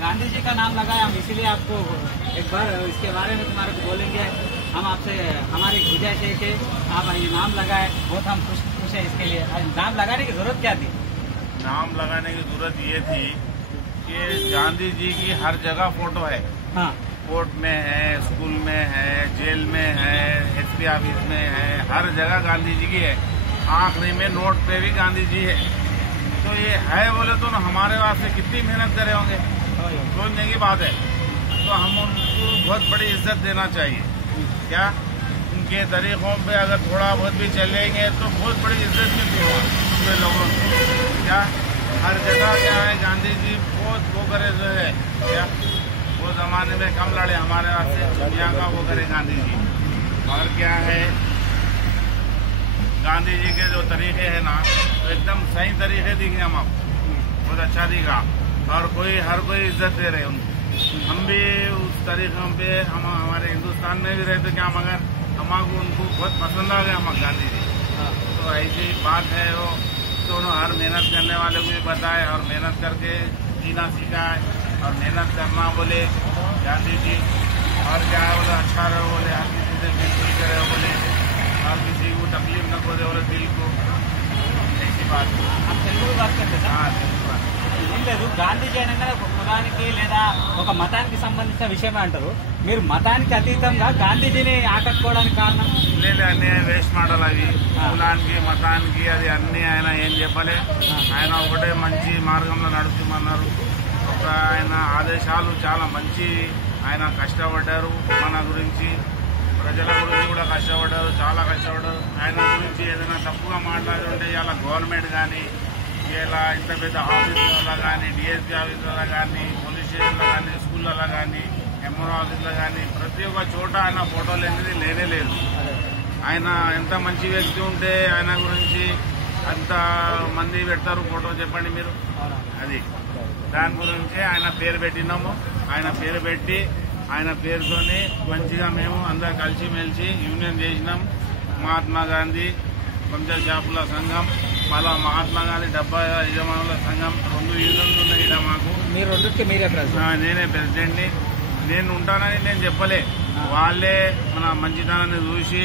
गांधी जी का नाम लगाया हम, इसीलिए आपको एक बार इसके बारे में तुम्हारे को बोलेंगे। हम आपसे हमारी गुजारिश है कि आप ये नाम लगाए, बहुत हम खुश है इसके लिए। नाम लगाने की जरूरत क्या थी? नाम लगाने की जरूरत ये थी कि गांधी जी की हर जगह फोटो है। हाँ, कोर्ट में है, स्कूल में है, जेल में है, एसपी ऑफिस में है, हर जगह गांधी जी की है। आखिरी में नोट पे भी गांधी जी है। तो ये है बोले तो हमारे वास्ते कितनी मेहनत करे होंगे, सोचने की बात है। तो हम उनको बहुत बड़ी इज्जत देना चाहिए। क्या उनके तरीकों पे अगर थोड़ा बहुत भी चलेंगे तो बहुत बड़ी इज्जत मिलती है उनके लोगों को। क्या हर जगह क्या है, गांधी जी बहुत वो करे जो है क्या, वो जमाने में कम लड़े हमारे वास्ते, दुनिया का वो करे गांधी जी। और क्या है, गांधी जी के जो तरीके हैं ना, तो एकदम सही तरीके दिखे हम बहुत अच्छा दिखा। और हर कोई इज्जत दे रहे उनको। हम भी उस तरीकों पे हम हमारे हिंदुस्तान में भी रहते क्या, मगर हमको उनको बहुत पसंद आ गया हम गांधी जी। तो ऐसी बात है वो, दोनों हर मेहनत करने वाले को भी बताए और मेहनत करके जीना सीखा है। और मेहनत करना बोले गांधी जी, और क्या है बोले अच्छा रहो बोले, हर किसी से मिलजुल के रहो बोले, हर किसी को तकलीफ न को दे बोले दिल को। ऐसी बात आप తెలుగు बात करते हैं? हाँ, తెలుగు बात। ఏం లేదు, గాంధీజీ అనగానే ఒక కులానికి లేదా ఒక మతానికి సంబంధించిన విషయమే అంటారు. మీరు మతానికి అతీతంగా గాంధీజీని ఆకట్టుకోవడానికి కారణం? లేదు, అన్ని వేస్ట్ మాటలు అవి. కులానికి మతానికి అది అన్ని ఆయన ఏం చెప్పలే. ఆయన ఒకటే మంచి మార్గంలో నడుపుతున్నారు. ఒక ఆయన ఆదేశాలు చాలా మంచి. ఆయన కష్టపడ్డారు మన గురించి, ప్రజల గురించి కూడా కష్టపడ్డారు, చాలా కష్టపడ్డారు. ఆయన గురించి ఏదైనా తప్పుగా మాట్లాడుతుంటే ఇలా గవర్నమెంట్ కానీ, ఇలా ఇంత పెద్ద ఆఫీసులలో కానీ, డిఎస్పీ ఆఫీసులలో కానీ, పోలీస్ స్టేషన్లో కానీ, స్కూళ్ళలో కానీ, ఎంఆర్ఓ ఆఫీసులో కానీ, ప్రతి ఒక్క చోట ఆయన ఫోటోలు అనేది లేనే లేదు. ఆయన ఎంత మంచి వ్యక్తి ఉంటే ఆయన గురించి అంత మంది పెడతారు ఫోటో, చెప్పండి మీరు. అది దాని గురించి ఆయన పేరు పెట్టినాము. ఆయన పేరు పెట్టి ఆయన పేరుతోని మంచిగా మేము అందరు కలిసిమెలిసి యూనియన్ చేసినాం. మహాత్మా గాంధీ వంశ షాపుల సంఘం, మళ్ళా మహాత్మా గాంధీ డబ్బా యజమానుల సంఘం, 2 యూనియన్లు ఉన్నాయి ఇక్కడ మాకు. మీరు రెండుకి మీరే ప్రెసిడెంట్? నేనే ప్రెసిడెంట్ని. నేను ఉంటానని నేను చెప్పలే, వాళ్ళే మన మంచితనాన్ని చూసి,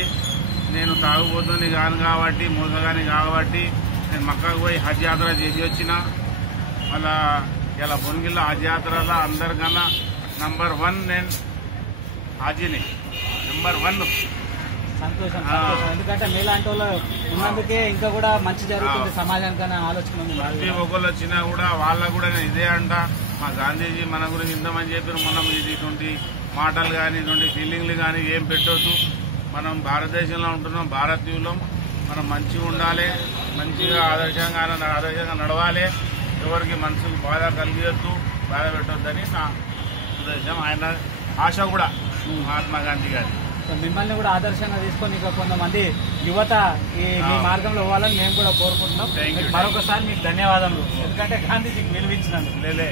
నేను తాగుబోతుని కాను కాబట్టి, మోసగాని కాబట్టి నేను మక్కాకు పోయి హజ్ యాత్ర చేసి వచ్చిన. మళ్ళా ఇలా బొన్గిల్ల హజ్ యాత్రలో అందరికన్నా నంబర్ 1 నేను హాజీని, నంబర్ 1. సంతోషం, సంతోషం. ఎందుకంటే మీలాంటి వాళ్ళు ఉన్నందుకే ఇంకా కూడా మంచి జరుగుతుంది సమాజానికన్నా ఆలోచన ఉంది. ప్రతి ఒక్కళ్ళు వచ్చినా కూడా వాళ్ళకు కూడా నేను ఇదే అంట, మా గాంధీజీ మన గురించి ఇంతమంది చెప్పారు. మనం ఇటువంటి మాటలు కానీ, ఇటువంటి ఫీలింగ్లు కానీ ఏం పెట్టొద్దు. మనం భారతదేశంలో ఉంటున్నాం, భారతీయులం. మనం మంచిగా ఉండాలి, మంచిగా ఆదర్శంగా నడవాలి. ఎవరికి మనసుకు బాధ కలిగొద్దు, బాధ పెట్టొద్దని నా ఉద్దేశం. ఆయన ఆశ కూడా మహాత్మా గాంధీ గారి. మిమ్మల్ని కూడా ఆదర్శంగా తీసుకొని ఇంకా కొంతమంది యువత ఈ మీ మార్గంలో పోవాలని మేము కూడా కోరుకుంటున్నాం. మరొకసారి మీకు ధన్యవాదాలు, ఎందుకంటే గాంధీజీకి విలువించినందుకు. లేలే.